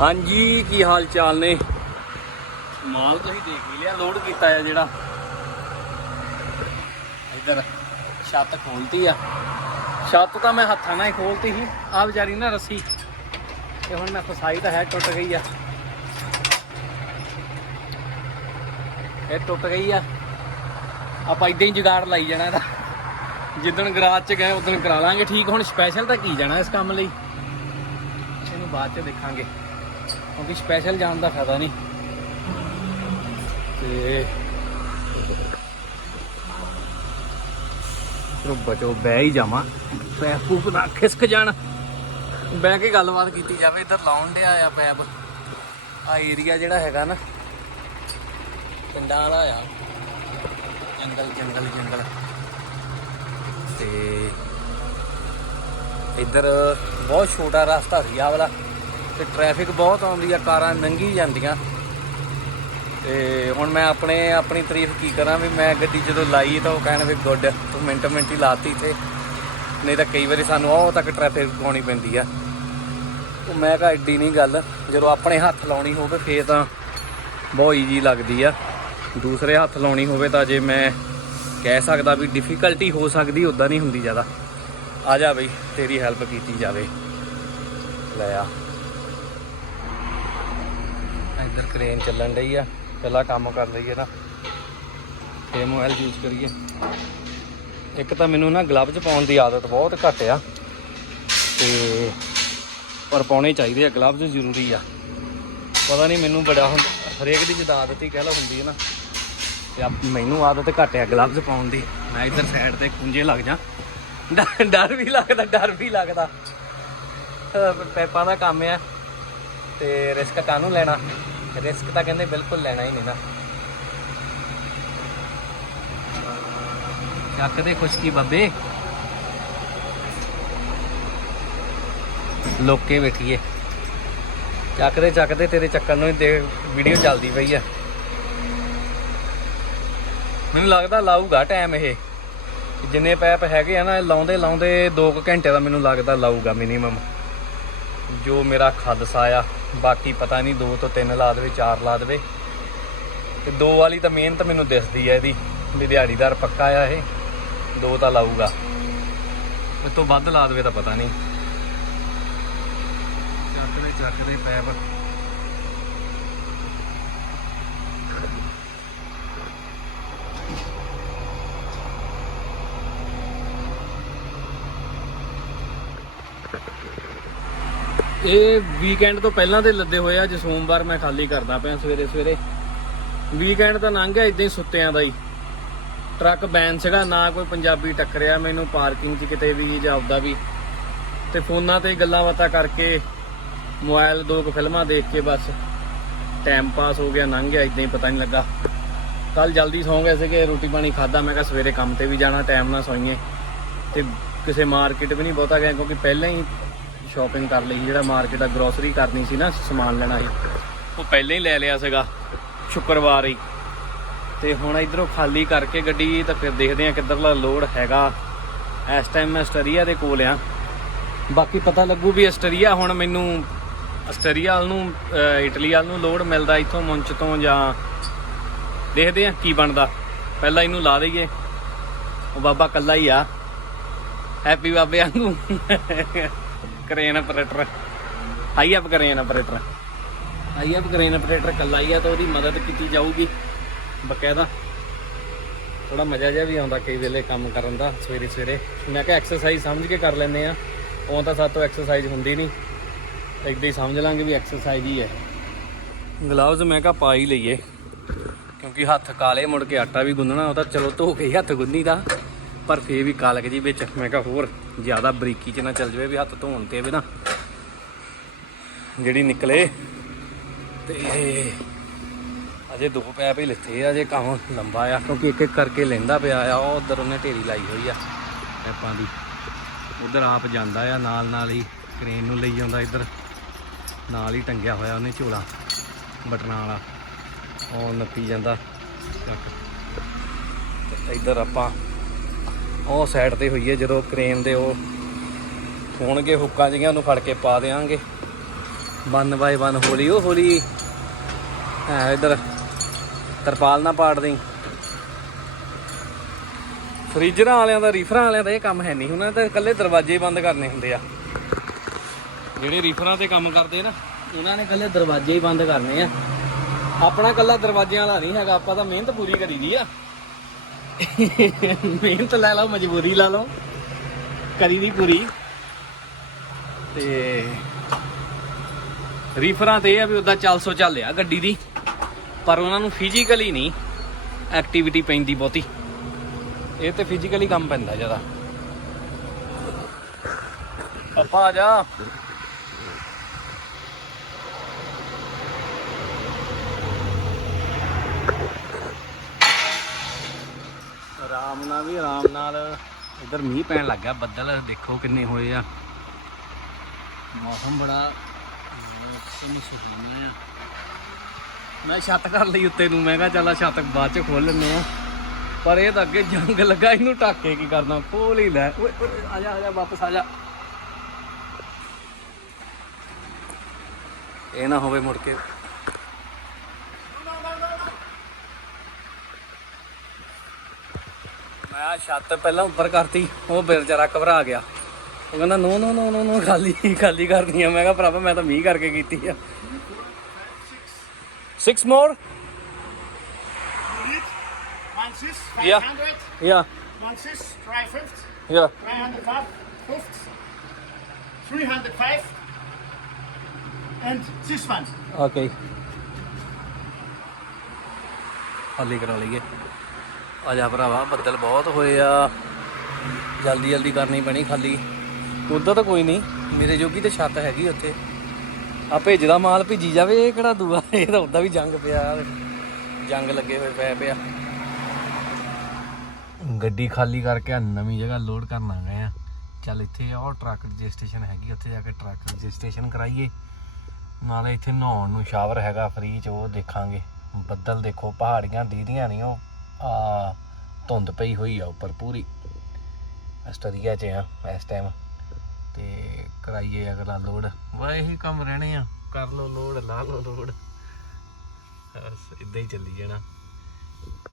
ਹਾਂਜੀ, ਕੀ ਹਾਲ ਚਾਲ ਨੇ? ਮਾਲ ਤੁਸੀਂ ਦੇਖ ਹੀ ਲਿਆ ਲੋਡ ਕੀਤਾ ਆ ਜਿਹੜਾ। ਇਧਰ ਛੱਤ ਖੋਲਤੀ ਆ। ਛੱਤ ਤਾਂ ਮੈਂ ਹੱਥਾਂ ਨਾਲ ਹੀ ਖੋਲਤੀ ਸੀ ਆ ਵਿਚਾਰੀ ਨਾ ਰੱਸੀ। ਤੇ ਹੁਣ ਮੈਂ ਫਸਾਈ ਤਾਂ ਹੈ, ਟੁੱਟ ਗਈ ਆ। ਇਹ ਟੁੱਟ ਗਈ ਆ। ਆਪਾਂ ਇਦਾਂ ਹੀ ਜੁਗਾੜ ਲਾਈ ਜਾਣਾ ਇਹਦਾ। ਜਿੱਦਣ ਗਰਾਜ ਚ ਗਏ, ਉਦੋਂ ਕਰਾ ਲਾਂਗੇ। ਠੀਕ, ਹੁਣ ਸਪੈਸ਼ਲ ਤਾਂ ਕੀ ਜਾਣਾ ਇਸ ਕੰਮ ਲਈ? ਇਹਨੂੰ ਬਾਅਦ ਚ ਦੇਖਾਂਗੇ। ਕਿਉਂਕਿ ਸਪੈਸ਼ਲ ਜਾਣ ਦਾ ਫਾਇਦਾ ਨਹੀਂ। ਤੇ ਚਲੋ ਬਚੋ, ਬਹਿ ਹੀ ਜਾਵਾਂ। ਪੈਪ ਪੂਪ ਨਾ ਖਿਸਕ ਜਾਣ। ਬਹਿ ਕੇ ਗੱਲਬਾਤ ਕੀਤੀ ਜਾਵੇ, ਇੱਧਰ ਲਾਉਣ ਡਿਆ ਆ ਪੈਪ। ਆ ਏਰੀਆ ਜਿਹੜਾ ਹੈਗਾ ਨਾ, ਪਿੰਡਾਂ ਵਾਲਾ ਆ। ਜੰਗਲ ਜੰਗਲ ਜੰਗਲ। ਤੇ ਇੱਧਰ ਬਹੁਤ ਛੋਟਾ ਰਸਤਾ ਸੀ ਆ ਵਾਲਾ। ਤੇ ਟ੍ਰੈਫਿਕ ਬਹੁਤ ਆਉਂਦੀ ਆ, ਕਾਰਾਂ ਲੰਘੀ ਜਾਂਦੀਆਂ। ਤੇ ਹੁਣ ਮੈਂ ਆਪਣੇ, ਆਪਣੀ ਤਾਰੀਫ ਕੀ ਕਰਾਂ ਵੀ ਮੈਂ ਗੱਡੀ ਜਦੋਂ ਲਾਈ ਤਾਂ ਉਹ ਕਹਿਣ ਵੀ ਗੁੱਡ, ਤੂੰ ਮਿੰਟ ਮਿੰਟ ਹੀ ਲਾਤੀ ਤੇ, ਨਹੀਂ ਤਾਂ ਕਈ ਵਾਰੀ ਸਾਨੂੰ ਉਹ ਤੱਕ ਟ੍ਰੈਫਿਕ ਪਾਉਣੀ ਪੈਂਦੀ ਆ। ਉਹ ਮੈਂ ਕਿਹਾ ਐਡੀ ਨਹੀਂ ਗੱਲ, ਜਦੋਂ ਆਪਣੇ ਹੱਥ ਲਾਉਣੀ ਹੋਵੇ ਫੇਰ ਤਾਂ ਬਹੁਤ ਈਜੀ ਲੱਗਦੀ ਆ। ਦੂਸਰੇ ਹੱਥ ਲਾਉਣੀ ਹੋਵੇ ਤਾਂ ਜੇ ਮੈਂ ਕਹਿ ਸਕਦਾ ਵੀ ਡਿਫਿਕਲਟੀ ਹੋ ਸਕਦੀ ਉਦਾਂ ਨਹੀਂ ਹੁੰਦੀ ਜ਼ਿਆਦਾ। ਆ ਜਾ ਬਈ, ਤੇਰੀ ਹੈਲਪ ਕੀਤੀ ਜਾਵੇ। ਲੈ ਆ। ਇੱਧਰ ਕ੍ਰੇਨ ਚੱਲਣ ਡਈ ਆ, ਪਹਿਲਾਂ ਕੰਮ ਕਰ ਲਈਏ ਨਾ, ਫੇਰ ਮੋਬਾਈਲ ਯੂਜ਼ ਕਰੀਏ। ਇੱਕ ਤਾਂ ਮੈਨੂੰ ਨਾ ਗਲਵਜ਼ ਪਾਉਣ ਦੀ ਆਦਤ ਬਹੁਤ ਘੱਟ ਆ, ਤੇ ਪਰ ਪਾਉਣੇ ਚਾਹੀਦੇ ਆ ਗਲਵਜ਼ ਜ਼ਰੂਰੀ ਆ। ਪਤਾ ਨਹੀਂ ਮੈਨੂੰ ਬੜਾ ਹੁੰਦਾ ਹਰੇਕ ਦੀ ਜਦ ਆਦਤ ਹੀ ਕਹਿ ਲਓ ਹੁੰਦੀ ਹੈ ਨਾ। ਤੇ ਆਪ, ਮੈਨੂੰ ਆਦਤ ਘੱਟ ਆ ਗਲਵਜ਼ ਪਾਉਣ ਦੀ। ਮੈਂ ਇੱਧਰ ਸਾਈਡ ਤੇ ਖੁੰਝੇ ਲੱਗ ਜਾ। ਡਰ- ਡਰ ਵੀ ਲੱਗਦਾ, ਡਰ ਵੀ ਲੱਗਦਾ। ਪੈਪਾਂ ਦਾ ਕੰਮ ਆ, ਤੇ ਰਿਸਕ ਕਾਹਨੂੰ ਲੈਣਾ? ਰਿਸਕ ਤਾਂ ਕਹਿੰਦੇ ਬਿਲਕੁਲ ਲੈਣਾ ਹੀ ਨਹੀਂ ਨਾ। ਚੱਕ ਦੇ ਖੁਸ਼ਕੀ ਬੱਬੇ? ਲੋਕੇ ਵੇਖੀਏ। ਚੱਕਦੇ ਚੱਕਦੇ ਤੇਰੇ ਚੱਕਰ ਨੂੰ ਹੀ ਦੇ ਵੀਡੀਓ ਚੱਲਦੀ ਪਈ ਆ। ਮੈਨੂੰ ਲੱਗਦਾ ਲਾਊਗਾ ਟਾਈਮ ਇਹ। ਜਿੰਨੇ ਪੈਪ ਹੈਗੇ ਆ ਨਾ, ਇਹ ਲਾਉਂਦੇ ਲਾਉਂਦੇ 2 ਘੰਟੇ ਦਾ ਮੈਨੂੰ ਲੱਗਦਾ ਲਾਊਗਾ ਮਿਨੀਮਮ ਜੋ ਮੇਰਾ ਖਾਦਸਾ ਆ। ਬਾਕੀ ਪਤਾ ਨਹੀਂ, ਦੋ ਤੋਂ ਤਿੰਨ ਲਾ ਦੇਵੇ, ਚਾਰ ਲਾ ਦੇਵੇ। ਤੇ ਦੋ ਵਾਲੀ ਤਾਂ ਮਿਹਨਤ ਮੈਨੂੰ ਦਿਸਦੀ ਹੈ ਇਹਦੀ, ਵੀ ਦਿਹਾੜੀਦਾਰ ਪੱਕਾ ਆ ਇਹ, ਦੋ ਤਾਂ ਲਾਊਗਾ। ਇਸ ਤੋਂ ਵੱਧ ਲਾ ਦੇਵੇ ਤਾਂ ਪਤਾ ਨਹੀਂ। ਚੱਕਦੇ ਚੱਕਦੇ ਪੈਪ। ਇਹ ਵੀਕਐਂਡ ਤੋਂ ਪਹਿਲਾਂ ਦੇ ਲੱਦੇ ਹੋਏ ਆ ਜੇ ਸੋਮਵਾਰ ਮੈਂ ਖਾਲੀ ਕਰਦਾ ਪਿਆ ਸਵੇਰੇ ਸਵੇਰੇ। ਵੀਕਐਂਡ ਤਾਂ ਲੰਘ ਗਿਆ ਇਦਾਂ ਹੀ ਸੁੱਤਿਆਂ ਦਾ ਹੀ। ਟਰੱਕ ਬੈਨ ਸੀਗਾ, ਨਾ ਕੋਈ ਪੰਜਾਬੀ ਟੱਕਰਿਆ ਮੈਨੂੰ ਪਾਰਕਿੰਗ 'ਚ ਕਿਤੇ ਵੀ ਜਾਂ ਆਪਦਾ ਵੀ। ਤੇ ਫੋਨਾਂ ਤੇ ਗੱਲਾਂ ਬਾਤਾਂ ਕਰਕੇ, ਮੋਬਾਈਲ ਦੋ ਕੁ ਫਿਲਮਾਂ ਦੇਖ ਕੇ ਬਸ। ਟਾਈਮ ਪਾਸ ਹੋ ਗਿਆ, ਲੰਘ ਗਿਆ ਇਦਾਂ ਹੀ ਪਤਾ ਨਹੀਂ ਲੱਗਾ। ਕੱਲ ਜਲਦੀ ਸੌਂ ਗਏ ਸੀਗੇ, ਰੋਟੀ ਪਾਣੀ ਖਾਦਾ ਮੈਂ ਕਿਹਾ ਸਵੇਰੇ ਕੰਮ ਤੇ ਵੀ ਜਾਣਾ ਟਾਈਮ ਨਾਲ ਸੌਈਏ। ਤੇ ਕਿਸੇ ਮਾਰਕੀਟ ਵੀ ਨਹੀਂ ਬਹੁਤਾ ਗਿਆ, ਕਿਉਂਕਿ ਪਹਿਲਾਂ ਹੀ ਸ਼ਾਪਿੰਗ ਕਰ ਲਈ ਜਿਹੜਾ ਮਾਰਕੀਟ ਆ ਗਰੋਸਰੀ ਕਰਨੀ ਸੀ ਨਾ, ਸਮਾਨ ਲੈਣਾ ਸੀ। ਉਹ ਪਹਿਲਾਂ ਹੀ ਲੈ ਲਿਆ ਸੀਗਾ, ਸ਼ੁੱਕਰਵਾਰ ਹੀ। ਤੇ ਹੁਣ ਇਧਰੋਂ ਖਾਲੀ ਕਰਕੇ ਗੱਡੀ, ਤਾਂ ਫਿਰ ਦੇਖਦੇ ਆ ਕਿੱਧਰਲਾ ਲੋਡ ਹੈਗਾ। ਇਸ ਟਾਈਮ ਮੈਂ ਅਸਟਰੀਆ ਦੇ ਕੋਲ ਆ। ਬਾਕੀ ਪਤਾ ਲੱਗੂ ਵੀ ਅਸਟਰੀਆ, ਹੁਣ ਮੈਨੂੰ ਅਸਟਰੀਆ ਵਾਲ ਨੂੰ ਇਟਲੀ ਵੱਲ ਨੂੰ ਲੋਡ ਮਿਲਦਾ ਇੱਥੋਂ ਮੁੰਚ ਤੋਂ ਜਾਂ ਦੇਖਦੇ ਆ ਕੀ ਬਣਦਾ। ਪਹਿਲਾਂ ਇਹਨੂੰ ਲਾ ਦਈਏ। ਉਹ ਬਾਬਾ ਕੱਲਾ ਹੀ ਆ। ਹੈਪੀ ਬਾਬੇ ਵਾਂਗੂ crane operator high up crane operator high up crane operator ਕੱਲਾ ਹੀ ਆ ਤਾਂ ਉਹਦੀ ਮਦਦ ਕੀਤੀ ਜਾਊਗੀ, ਬਕਾਇਦਾ। ਥੋੜਾ ਮਜ਼ਾ ਜਿਹਾ ਵੀ ਆਉਂਦਾ ਕਈ ਵੇਲੇ ਕੰਮ ਕਰਨ ਦਾ, ਸਵੇਰੇ ਸਵੇਰੇ। ਮੈਂ ਕਿਹਾ ਐਕਸਰਸਾਈਜ਼ ਸਮਝ ਕੇ ਕਰ ਲੈਂਦੇ ਆ। ਉਹ ਤਾਂ ਸਾਤੋਂ ਐਕਸਰਸਾਈਜ਼ ਹੁੰਦੀ ਨਹੀਂ। ਇਦਾਂ ਹੀ ਸਮਝ ਲਾਂਗੇ ਵੀ ਐਕਸਰਸਾਈਜ਼ ਹੀ ਹੈ। ਗਲਾਵਜ਼ ਮੈਂ ਕਿਹਾ ਪਾ ਹੀ ਲਈਏ। ਕਿਉਂਕਿ ਹੱਥ ਕਾਲੇ ਮੁੜ ਕੇ ਆਟਾ ਵੀ ਗੁੰਨਣਾ, ਉਹ ਤਾਂ ਚਲੋ ਧੋ ਕੇ ਹੀ ਹੱਥ ਗੁੰਨੀ ਦਾ ਪਰ ਫੇਰ ਵੀ ਕਾਲਕ ਜੀ ਵਿੱਚ ਮੈਂ ਕਿਹਾ ਹੋਰ ਜ਼ਿਆਦਾ ਬਰੀਕੀ ਚ ਨਾ ਚੱਲ ਜਾਵੇ ਵੀ ਹੱਥ ਧੋਣ ਤੇ ਵੀ ਨਾ ਜਿਹੜੀ ਨਿਕਲੇ ਤੇ ਅਜੇ ਦੋ ਪੈਪ ਹੀ ਲਿੱਥੇ ਆ ਜੇ ਕੰਮ ਲੰਬਾ ਆ, ਕਿਉਂਕਿ ਇੱਕ ਇੱਕ ਕਰਕੇ ਲੈਂਦਾ ਪਿਆ ਆ, ਉਹ ਉਧਰ ਉਹਨੇ ਢੇਰੀ ਲਾਈ ਹੋਈ ਆ ਪੈਪਾਂ ਦੀ। ਉਧਰ ਆਪ ਜਾਂਦਾ ਆ, ਨਾਲ ਨਾਲ ਹੀ ਕ੍ਰੇਨ ਨੂੰ ਲਈ ਜਾਂਦਾ ਇੱਧਰ। ਨਾਲ ਹੀ ਟੰਗਿਆ ਹੋਇਆ ਉਹਨੇ ਝੋਲਾ, ਬਟਨਾਂ ਵਾਲਾ। ਉਹ ਨੱਪੀ ਜਾਂਦਾ। ਚੱਕ। ਇੱਧਰ ਆਪਾਂ ਉਹ ਸਾਈਡ ਤੇ ਹੋਈਏ ਜਦੋਂ ਕ੍ਰੇਨ ਦੇ ਉਹ ਹੋਣਗੇ, ਹੁੱਕਾਂ ਜਿਹੀਆਂ, ਉਹਨੂੰ ਫੜ ਕੇ ਪਾ ਦੇਵਾਂਗੇ ਵਨ ਬਾਈ ਵਨ ਹੋਲੀ, ਉਹ ਹੋਲੀ। ਹੈ ਇਧਰ ਤਰਪਾਲ ਨਾ ਪਾੜ ਦੇਈ। ਫ੍ਰੀਜਰਾਂ ਵਾਲਿਆਂ ਦਾ, ਰੀਫਰਾਂ ਵਾਲਿਆਂ ਦਾ ਇਹ ਕੰਮ ਹੈ ਨਹੀਂ। ਉਹਨਾਂ ਨੇ ਤਾਂ ਇਕੱਲੇ ਦਰਵਾਜ਼ੇ ਹੀ ਬੰਦ ਕਰਨੇ ਹੁੰਦੇ ਆ। ਜਿਹੜੇ ਰੀਫਰਾਂ ਤੇ ਕੰਮ ਕਰਦੇ ਨਾ, ਉਹਨਾਂ ਨੇ ਇਕੱਲੇ ਦਰਵਾਜ਼ੇ ਹੀ ਬੰਦ ਕਰਨੇ ਆ। ਆਪਣਾ ਇਕੱਲਾ ਦਰਵਾਜ਼ਿਆਂ ਵਾਲਾ ਨਹੀਂ ਹੈਗਾ, ਆਪਾਂ ਤਾਂ ਮਿਹਨਤ ਪੂਰੀ ਕਰੀ ਦੀ ਆ। ਮਿਹਨਤ ਲੈ ਲਓ, ਮਜਬੂਰੀ ਲਾ ਲਓ। ਕਰੀ ਦੀ ਪੂਰੀ। ਤੇ ਰੀਫਰਾਂ ਤੇ ਇਹ ਆ ਵੀ ਉਦਾਂ ਚੱਲ ਸੋ ਚੱਲਿਆ ਗੱਡੀ ਦੀ, ਪਰ ਉਹਨਾਂ ਨੂੰ ਫਿਜ਼ੀਕਲੀ ਨਹੀਂ ਐਕਟੀਵਿਟੀ ਪੈਂਦੀ ਬਹੁਤੀ। ਇਹ ਤੇ ਫਿਜ਼ੀਕਲੀ ਕੰਮ ਪੈਂਦਾ ਜ਼ਿਆਦਾ। ਆਪਾਂ ਆ ਜਾ ਆਰਾਮ ਨਾਲ ਵੀ ਆਰਾਮ ਨਾਲ ਇਧਰ ਮੀਂਹ ਪੈਣ ਲੱਗ ਗਿਆ। ਬੱਦਲ ਦੇਖੋ ਕਿੰਨੇ ਹੋਏ ਆ। ਮੌਸਮ ਬੜਾ ਮੌਸਮ ਸੁਹਾਵਣਾ ਆ। ਮੈਂ ਛੱਤ ਕਰ ਲਈ ਉੱਤੇ ਨੂੰ, ਮੈਂ ਕਿਹਾ ਚੱਲ ਛੱਤ ਬਾਅਦ ਚ ਖੋਲ ਲੈਨੇ ਆ ਪਰ ਇਹ ਤਾਂ ਅੱਗੇ ਜੰਗ ਲੱਗਾ, ਇਹਨੂੰ ਢਾਕੇ ਕੀ ਕਰਨਾ ਖੋਲ ਹੀ ਲੈ। ਓਏ, ਆ ਜਾ ਆ ਜਾ, ਵਾਪਸ ਆ ਜਾ। ਇਹ ਨਾ ਹੋਵੇ ਮੁੜ ਕੇ। ਮੈਂ ਛੱਤ ਪਹਿਲਾਂ ਉੱਪਰ ਕਰਤੀ ਉਹ ਬੇਚਾਰਾ ਘਬਰਾ ਗਿਆ ਉਹ ਕਹਿੰਦਾ ਨੋ ਨੋ ਨੋ ਨੋ ਨੋ ਖਾਲੀ ਖਾਲੀ ਕਰਨੀ ਆ ਮੈਂ ਕਿਹਾ ਭਰਾਵਾ ਮੈਂ ਤਾਂ ਮੀਂਹ ਕਰਕੇ ਕੀਤੀ ਆ 6 ਮੋਰ One six, Yeah. 500. ਯਾ six, try fifth. ਯਾ 305, fifth. 305. And this one. Okay ਖਾਲੀ ਕਰਾ ਲਈਏ ਆ ਜਾ ਭਰਾਵਾ, ਬੱਦਲ ਬਹੁਤ ਹੋਏ ਆ। ਜਲਦੀ ਜਲਦੀ ਕਰਨੀ ਪੈਣੀ ਖਾਲੀ। ਉਦਾਂ ਤਾਂ ਕੋਈ ਨਹੀਂ, ਮੇਰੇ ਜੋਗੀ ਤੇ ਛੱਤ ਹੈਗੀ ਉੱਥੇ। ਆ ਭੇਜਦਾ ਮਾਲ ਭੇਜੀ ਜਾਵੇ ਇਹ ਕਿਹੜਾ ਦੂਆ? ਇਹ ਤਾਂ ਉਦਾਂ ਵੀ ਜੰਗ ਪਿਆ ਜੰਗ ਲੱਗੇ ਹੋਏ ਪਏ ਪਿਆ। ਗੱਡੀ ਖਾਲੀ ਕਰਕੇ ਨਵੀਂ ਜਗ੍ਹਾ ਲੋਡ ਕਰਨ ਆ ਗਏ ਆ। ਚੱਲ ਇੱਥੇ ਉਹ ਟਰੱਕ ਰਜਿਸਟ੍ਰੇਸ਼ਨ ਹੈਗੀ, ਉੱਥੇ ਜਾ ਕੇ ਟਰੱਕ ਰਜਿਸਟ੍ਰੇਸ਼ਨ ਕਰਾਈਏ। ਨਾਲੇ ਇੱਥੇ ਨਹਾਉਣ ਨੂੰ ਸ਼ਾਵਰ ਹੈਗਾ, ਫ੍ਰੀ ਚ, ਉਹ ਦੇਖਾਂਗੇ। ਬੱਦਲ ਦੇਖੋ, ਪਹਾੜੀਆਂ ਦੀਦੀਆਂ ਨਹੀਂ ਉਹ। ਆ, ਧੁੰਦ ਪਈ ਹੋਈ ਆ ਉੱਪਰ ਪੂਰੀ। ਅਸਟਰੀਆ ਚ ਆ ਇਸ ਟਾਈਮ ਤੇ ਕਰਾਈਏ ਅਗਲਾ ਲੋਡ ਵਾ ਇਹੀ ਕੰਮ ਰਹਿਣੇ ਆ। ਕਰ ਲਓ ਲੋਡ ਲਾ ਲਓ ਲੋਡ ਬਸ ਇਦਾਂ ਹੀ ਚੱਲੀ ਜਾਣਾ।